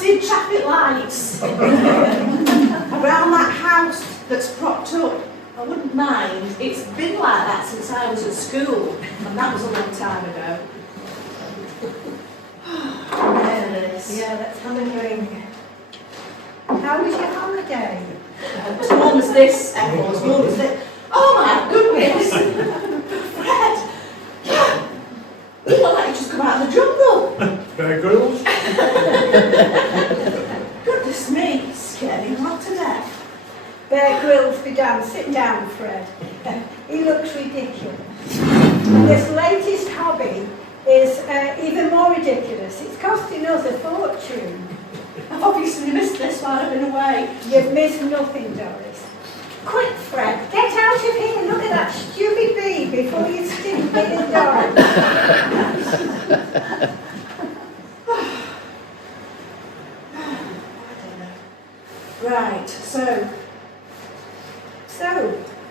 blasted traffic lights around that house that's propped up. I wouldn't mind. It's been like that since I was at school, and that was a long time ago. Yeah, that's hammering. How was your holiday? As warm as this, Ethel, as warm as this. Oh my goodness! Fred! You look like you just come out of the jungle. Bear Grylls? Goodness me, scared him half to death. Bear Grylls be damned. Sit down, Fred. He looks ridiculous. And this latest hobby is even more ridiculous. It's costing us a fortune. I've obviously missed this while I've been away. You've missed nothing, Doris. Quick, Fred, get out of here. Look at that stupid bee before you stink me in Doris. Right, so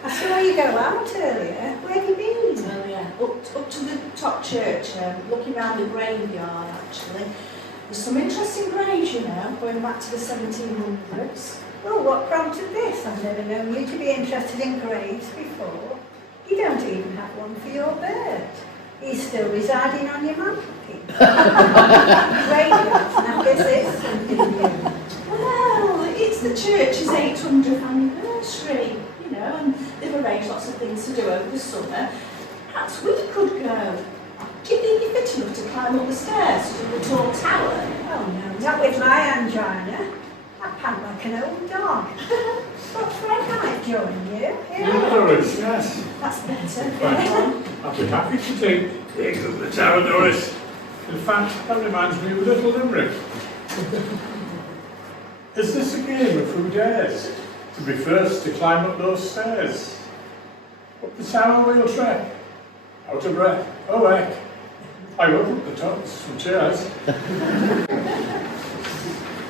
I saw you go out earlier. Where have you been? oh yeah, up to the top church, looking round the graveyard actually. There's some interesting graves, you know, going back to the 1700s. Oh, what prompted this? I've never known you to be interested in graves before. You don't even have one for your bird. He's still residing on your mantelpiece. Graveyards now visits something new. Well, it's the church's 800th anniversary, you know, and they've arranged lots of things to do over the summer. Perhaps we could go. Do you think you're fit enough to climb up the stairs to the tall tower? Oh no, not with my angina. I pant like an old dog. But Fred might join you. Yeah, Doris, yes. That's better. I'd be happy to take gigs at the tower, Doris. In fact, that reminds me of a little limerick. Is this a game of who dares to be first to climb up those stairs? Up the tower we'll trek, out of breath, oh heck. I won't up the tops from chairs.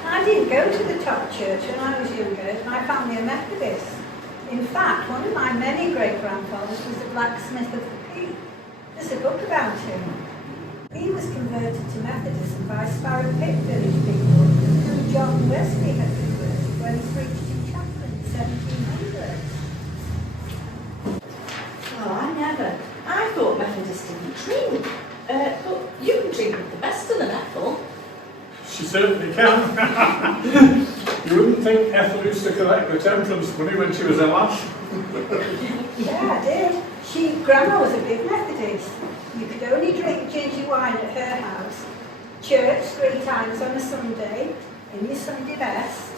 I didn't go to the top church when I was younger. My family are Methodists. In fact, one of my many great-grandfathers was the blacksmith of the Peak. There's a book about him. He was converted to Methodism by Sparrow Pit village people who John Wesley had converted when he preached in chapel in the 1700s. Oh, I never. I thought Methodists didn't drink. But you can drink with the best of them, Ethel. She certainly can. You wouldn't think Ethel used to collect the temperance money when she was a lass. Yeah, I did. Grandma was a big Methodist. You could only drink ginger wine at her house. Church 3 times on a Sunday, in your Sunday best.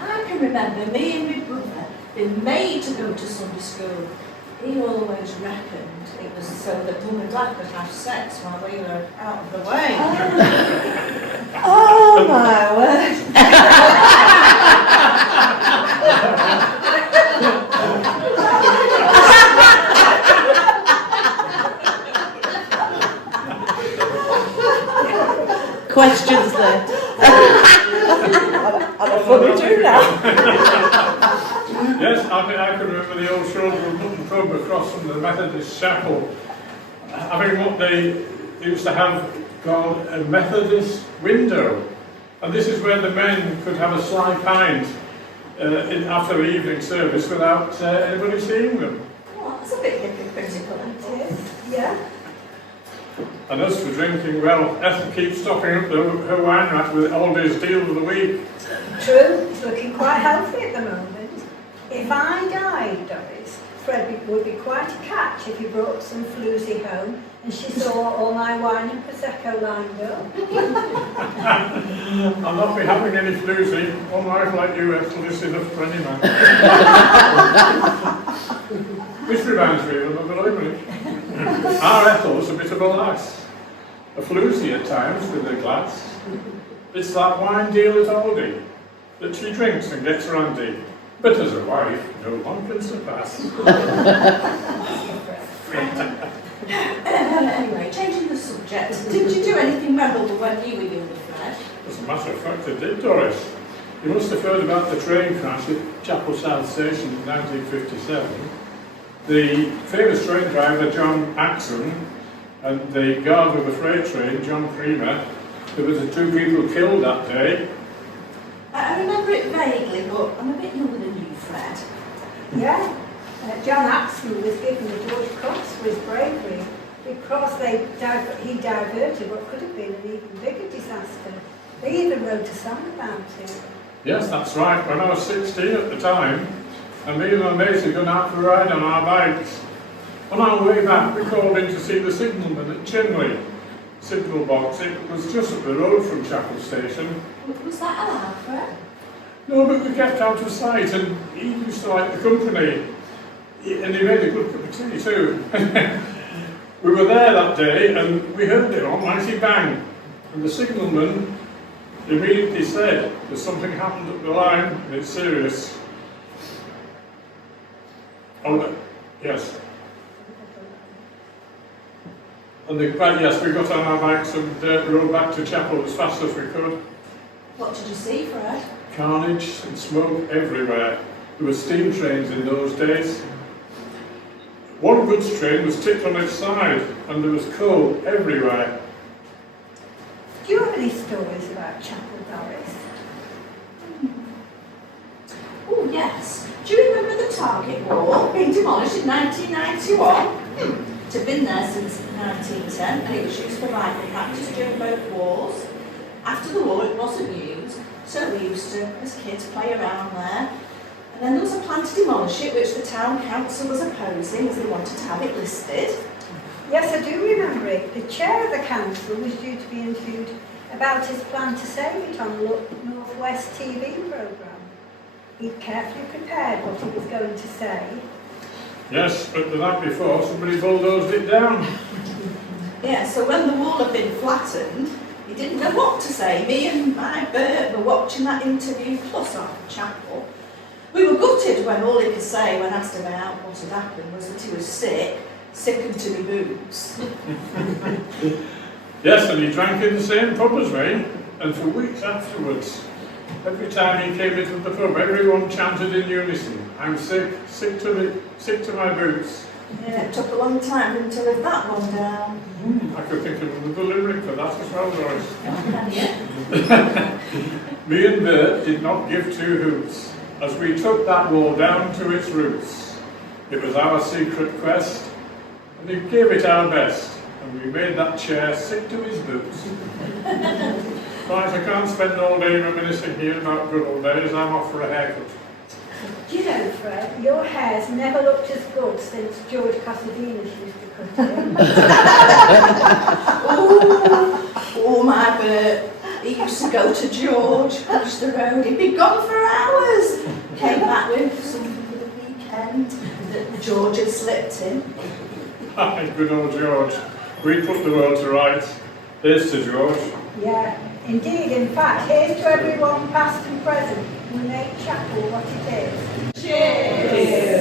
I can remember me and my brother being made to go to Sunday school. He always reckoned it was so that Mum and Dad could have sex while we were out of the way. Oh my word. Questions there. I'm a funny too now. Yes, I can remember the old Shrewsbury Mutton Pub across from the Methodist Chapel having what they used to have called a Methodist window. And this is where the men could have a sly pint after the evening service without anybody seeing them. Oh, that's a bit hypocritical, isn't it? Yeah. And as for drinking, well, Ethel keeps stocking up her wine rack with Aldi's deal of the week. True, it's looking quite healthy at the moment. If I died, Doris, Fred would be quite a catch if he brought some floozy home and she saw all my wine and Prosecco lined up. I'll not be having any floozy. One wife like you, Ethel, is enough for any man. Which reminds me of another limerick. Our Ethel's a bit of a lass. A floozy at times with a glass. It's that wine deal at Aldi that she drinks and gets randy. But as a wife, no one can surpass. Anyway, changing the subject, did you do anything memorable when you were younger, Fred? As a matter of fact, I did, Doris. You must have heard about the train crash at Chapel South Station in 1957. The famous train driver, John Axon, and the guard of the freight train, John Creamer, There was 2 people killed that day. I remember it vaguely, but I'm a bit younger than you, Fred. Yeah. John Axton was given the George Cross for his bravery because he diverted what could have been an even bigger disaster. They even wrote a song about it. Yes, that's right. When I was 16 at the time, and me and my mates had gone out for a ride on our bikes. On our way back, we called in to see the signalman at Chinley. Signal box, it was just up the road from Chapel Station. Was that allowed, Fred? No, but we kept out of sight, and he used to like the company. And he made a good cup of tea too. We were there that day, and we heard the almighty bang. And the signalman immediately said, there's something happened up the line, and it's serious. Oh, yes. And yes, we got on our bikes and rode back to Chapel as fast as we could. What did you see, Fred? Carnage and smoke everywhere. There were steam trains in those days. One goods train was tipped on its side, and there was coal everywhere. Do you have any stories about Chapel, Doris? Oh, yes. Do you remember the Target Wall being demolished in 1991? It had been there since 1910, and it was used for rifle practice during both wars. After the war, it wasn't used, so we used to, as kids, play around there. And then there was a plan to demolish it, which the town council was opposing, as they wanted to have it listed. Yes, I do remember it. The chair of the council was due to be interviewed about his plan to save it on the North West TV programme. He'd carefully prepared what he was going to say. Yes, but the night before, somebody bulldozed it down. Yeah, so when the wall had been flattened, he didn't know what to say. Me and my Bert were watching that interview, plus our chapel. We were gutted when all he could say when asked about what had happened was that he was sick and to be boots. Yes, and he drank in the same pub as me, and for weeks afterwards, every time he came into the pub, everyone chanted in unison, I'm sick, sick to my boots. Yeah, it took a long time for him to live that one down. I could think of another lyric for that as well, Doris. Yeah. Me and Bert did not give 2 hoots, as we took that wall down to its roots. It was our secret quest, and we gave it our best, and we made that chair sick to his boots. Right, I can't spend all day reminiscing here about good old days. I'm off for a haircut. Do you know, Fred, your hair's never looked as good since George Casadenas used to cut it. Oh, my Bert. He used to go to George, cross the road, he'd be gone for hours. Came back with something for the weekend that George had slipped in. Hi, good old George. We put the world to rights. Here's to George. Yeah, indeed. In fact, here's to everyone, past and present, who made Chapel what it is. Cheers!